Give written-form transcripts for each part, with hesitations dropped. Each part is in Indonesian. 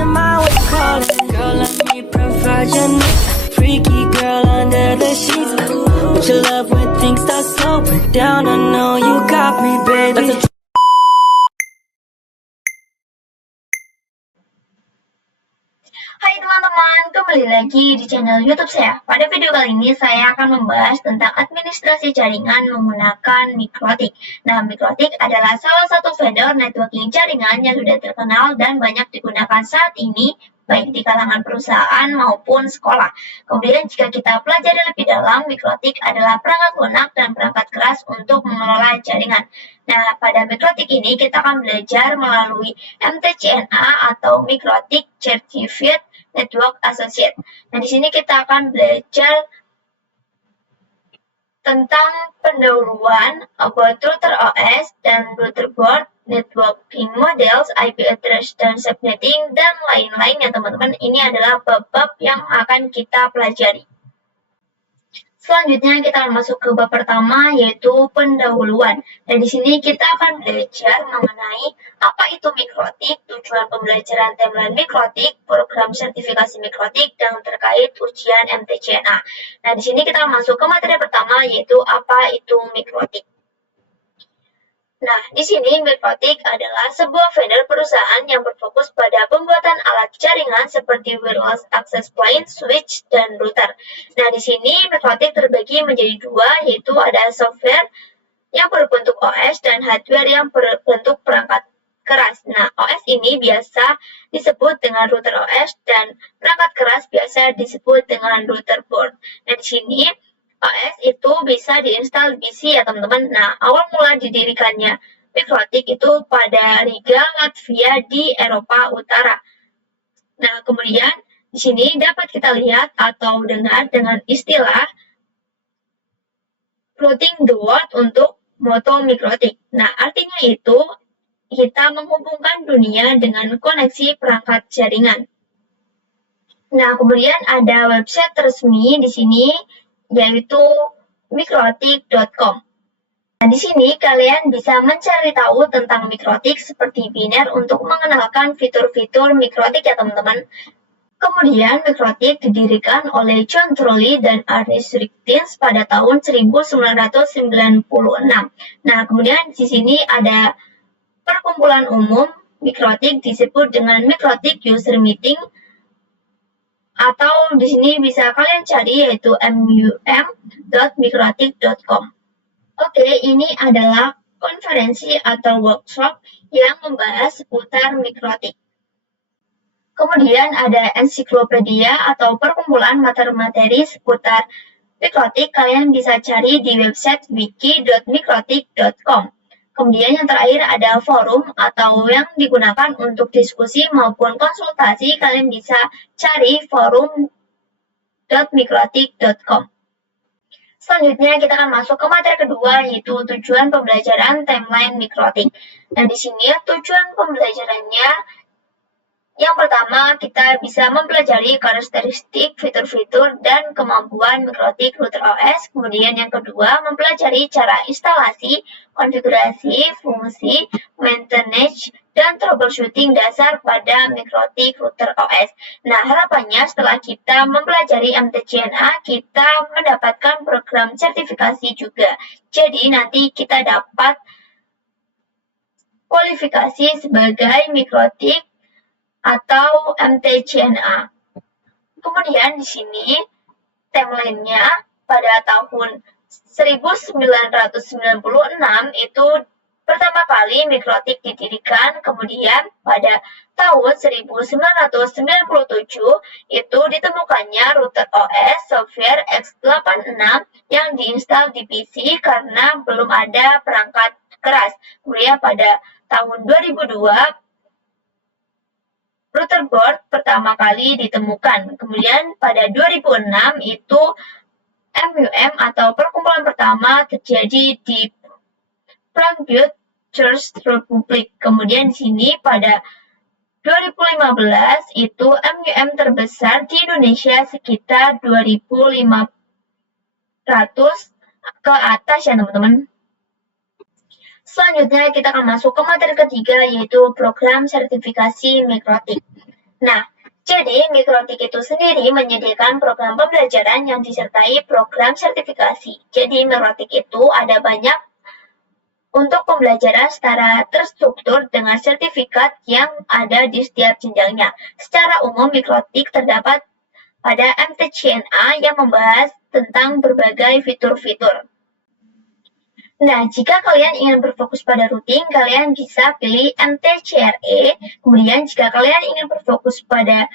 your mind was calling. Girl, let me provide your needs. Freaky girl under the sheets. But your love when things start slowing down. I know you got me, baby. Hai teman-teman, kembali lagi di channel YouTube saya. Pada video kali ini saya akan membahas tentang administrasi jaringan menggunakan Mikrotik. Nah, Mikrotik adalah salah satu vendor networking jaringan yang sudah terkenal dan banyak digunakan saat ini, baik di kalangan perusahaan maupun sekolah. Kemudian jika kita pelajari lebih dalam, Mikrotik adalah perangkat lunak dan perangkat keras untuk mengelola jaringan. Nah, pada Mikrotik ini kita akan belajar melalui MTCNA atau Mikrotik Certificate Network Associate. Nah, di sini kita akan belajar tentang pendahuluan about router OS dan router board, networking models, IP address dan subnetting, dan lain-lainnya teman-teman. Ini adalah bab-bab yang akan kita pelajari. Selanjutnya kita akan masuk ke bab pertama, yaitu pendahuluan. Dan di sini kita akan belajar mengenai apa itu Mikrotik, tujuan pembelajaran timeline Mikrotik, program sertifikasi Mikrotik, dan terkait ujian MTCNA. Nah, di sini kita masuk ke materi pertama, yaitu apa itu Mikrotik. Nah, di sini Mikrotik adalah sebuah vendor perusahaan yang berfokus pada pembuatan alat jaringan seperti wireless access point, switch, dan router. Nah, di sini Mikrotik terbagi menjadi dua, yaitu ada software yang berbentuk OS dan hardware yang berbentuk perangkat keras. Nah, OS ini biasa disebut dengan router OS dan perangkat keras biasa disebut dengan router board. Nah, di sini OS itu bisa diinstal di PC ya teman-teman. Nah, awal mula didirikannya Mikrotik itu pada Riga, Latvia di Eropa Utara. Nah, kemudian di sini dapat kita lihat atau dengar dengan istilah floating the world untuk moto Mikrotik. Nah, artinya itu kita menghubungkan dunia dengan koneksi perangkat jaringan. Nah, kemudian ada website resmi di sini, yaitu mikrotik.com. Nah, di sini kalian bisa mencari tahu tentang Mikrotik seperti biner untuk mengenalkan fitur-fitur Mikrotik ya teman-teman. Kemudian Mikrotik didirikan oleh John Trolley dan Ernest Richtins pada tahun 1996. Nah, kemudian di sini ada perkumpulan umum Mikrotik disebut dengan Mikrotik User Meeting, atau di sini bisa kalian cari yaitu mum.mikrotik.com. Oke, ini adalah konferensi atau workshop yang membahas seputar Mikrotik. Kemudian ada ensiklopedia atau perkumpulan materi-materi seputar Mikrotik. Kalian bisa cari di website wiki.mikrotik.com. Kemudian yang terakhir ada forum atau yang digunakan untuk diskusi maupun konsultasi. Kalian bisa cari forum.mikrotik.com. Selanjutnya kita akan masuk ke materi kedua, yaitu tujuan pembelajaran timeline Mikrotik. Nah, di sini tujuan pembelajarannya yang pertama, kita bisa mempelajari karakteristik, fitur-fitur, dan kemampuan Mikrotik router OS. Kemudian yang kedua, mempelajari cara instalasi, konfigurasi, fungsi, maintenance, dan troubleshooting dasar pada Mikrotik router OS. Nah, harapannya setelah kita mempelajari MTCNA, kita mendapatkan program sertifikasi juga. Jadi, nanti kita dapat kualifikasi sebagai Mikrotik atau MTCNA. Kemudian di sini timelinenya pada tahun 1996 itu pertama kali Mikrotik didirikan, kemudian pada tahun 1997 itu ditemukannya router OS software x86 yang diinstal di PC karena belum ada perangkat keras. Kemudian pada tahun 2002 router board pertama kali ditemukan. Kemudian pada 2006 itu MUM atau perkumpulan pertama terjadi di Frankfurt Czech Republic. Kemudian di sini pada 2015 itu MUM terbesar di Indonesia sekitar 2.500 ke atas ya teman-teman. Selanjutnya kita akan masuk ke materi ketiga, yaitu program sertifikasi Mikrotik. Nah, jadi Mikrotik itu sendiri menyediakan program pembelajaran yang disertai program sertifikasi. Jadi Mikrotik itu ada banyak untuk pembelajaran secara terstruktur dengan sertifikat yang ada di setiap jenjangnya. Secara umum, Mikrotik terdapat pada MTCNA yang membahas tentang berbagai fitur-fitur. Nah, jika kalian ingin berfokus pada routing, kalian bisa pilih MTCRE. Kemudian, jika kalian ingin berfokus pada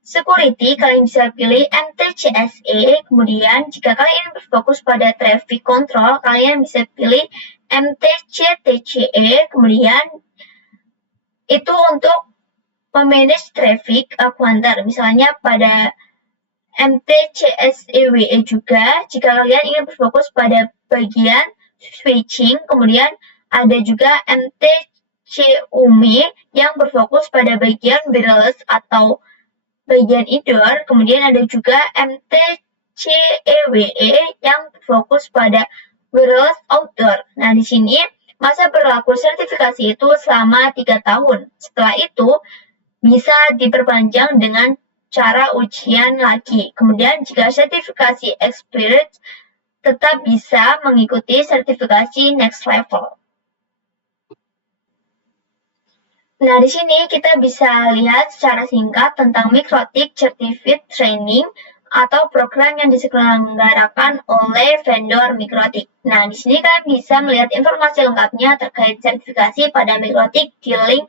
security, kalian bisa pilih MTCSE. Kemudian, jika kalian ingin berfokus pada traffic control, kalian bisa pilih MTCTCE. Kemudian, itu untuk memanage traffic pointer. Misalnya pada MTCSEWE juga, jika kalian ingin berfokus pada bagian switching, kemudian ada juga MTCUMI yang berfokus pada bagian wireless atau bagian indoor, kemudian ada juga MTCEWE yang berfokus pada wireless outdoor. Nah, di sini masa berlaku sertifikasi itu selama 3 tahun. Setelah itu bisa diperpanjang dengan cara ujian lagi. Kemudian jika sertifikasi expired, tetap bisa mengikuti sertifikasi next level. Nah, di sini kita bisa lihat secara singkat tentang Mikrotik Certificate Training atau program yang diselenggarakan oleh vendor Mikrotik. Nah, di sini kalian bisa melihat informasi lengkapnya terkait sertifikasi pada Mikrotik di link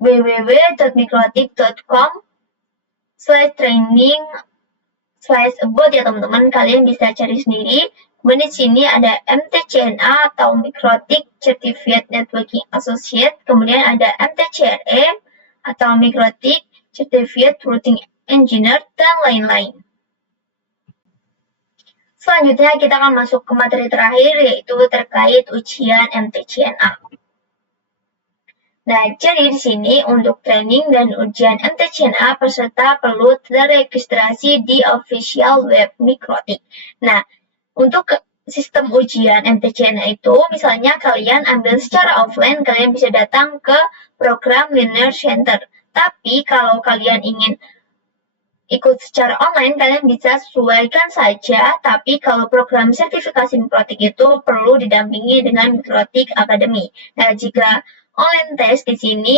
www.mikrotik.com/training/about ya teman-teman, kalian bisa cari sendiri. Kemudian di sini ada MTCNA atau Mikrotik Certificate Networking Associate, kemudian ada MTCRE atau Mikrotik Certificate Routing Engineer, dan lain-lain. Selanjutnya kita akan masuk ke materi terakhir, yaitu terkait ujian MTCNA. Nah, jadi di sini untuk training dan ujian MTCNA, peserta perlu terregistrasi di official web Mikrotik. Nah, untuk sistem ujian MTCNA itu, misalnya kalian ambil secara offline, kalian bisa datang ke program Learner Center. Tapi kalau kalian ingin ikut secara online, kalian bisa sesuaikan saja. Tapi kalau program sertifikasi Mikrotik itu perlu didampingi dengan Mikrotik Academy. Nah, jika online test di sini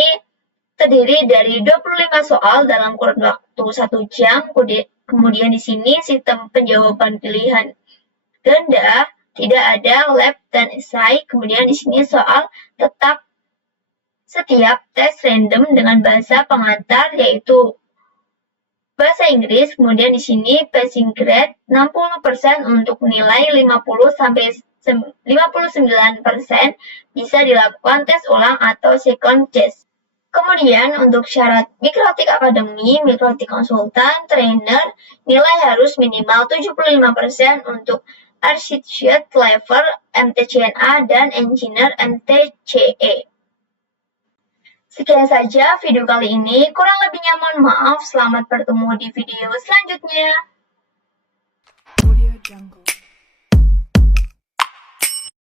terdiri dari 25 soal dalam kurun waktu 1 jam. Kemudian di sini sistem penjawaban pilihan ganda, tidak ada lab dan esai. Kemudian di sini soal tetap setiap tes random dengan bahasa pengantar, yaitu bahasa Inggris. Kemudian di sini passing grade 60% untuk nilai 50-59% bisa dilakukan tes ulang atau second test. Kemudian untuk syarat Mikrotik Academy, Mikrotik Konsultan, Trainer, nilai harus minimal 75% untuk Associate Level MTCNA dan Engineer MTCE. Sekian saja video kali ini, kurang lebihnya mohon maaf. Selamat bertemu di video selanjutnya.